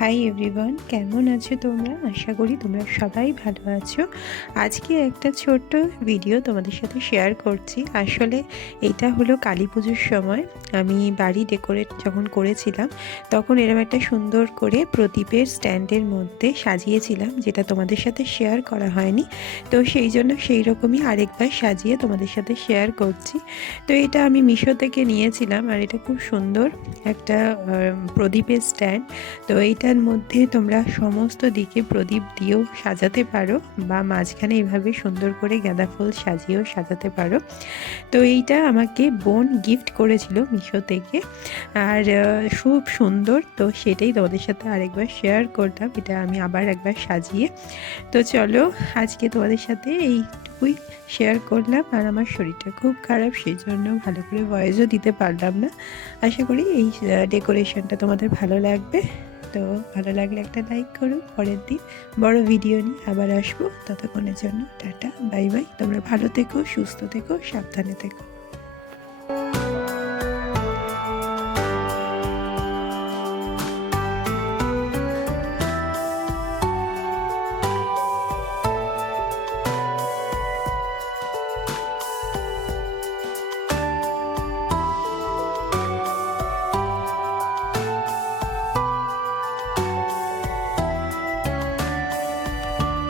Hi everyone, কেমন আছো তোমরা? আশা করি তোমরা সবাই ভালো আছো। আজকে একটা ছোট্ট ভিডিও তোমাদের সাথে শেয়ার করছি। আসলে এটা হলো কালী পুজোর সময় আমি বাড়ি ডেকোরেট যখন করেছিলাম, তখন এরকম একটা সুন্দর করে প্রদীপের স্ট্যান্ডের মধ্যে সাজিয়েছিলাম, যেটা তোমাদের সাথে শেয়ার করা হয়নি। তো সেই জন্য সেই রকমই আরেকবার সাজিয়ে তোমাদের সাথে শেয়ার করছি। তো এটা আমি মিশো থেকে নিয়েছিলাম, আর এটা খুব সুন্দর একটা প্রদীপের স্ট্যান্ড। তো এইটার মধ্যে তোমরা সমস্ত দিকে প্রদীপ দিয়েও সাজাতে পারো, বা মাঝখানে এইভাবে সুন্দর করে গাঁদা ফুল সাজিয়েও সাজাতে পারো। তো এইটা আমাকে বোন গিফট করেছিল মিশো থেকে, আর খুব সুন্দর। তো সেটাই তোমাদের সাথে আরেকবার শেয়ার করলাম, এটা আমি আবার একবার সাজিয়ে। তো চলো, আজকে তোমাদের সাথে এইটুকুই শেয়ার করলাম। আর আমার শরীরটা খুব খারাপ, সেই জন্য ভালো করে ভয়েসও দিতে পারলাম না। আশা করি এই ডেকোরেশনটা তোমাদের ভালো লাগবে। তো ভালো লাগলে একটা লাইক করো। পরের দিন বড় ভিডিও নিয়ে আবার আসবো। ততক্ষণের জন্য টাটা, বাই বাই। তোমরা ভালো থেকো, সুস্থ থেকো, সাবধানে থেকো।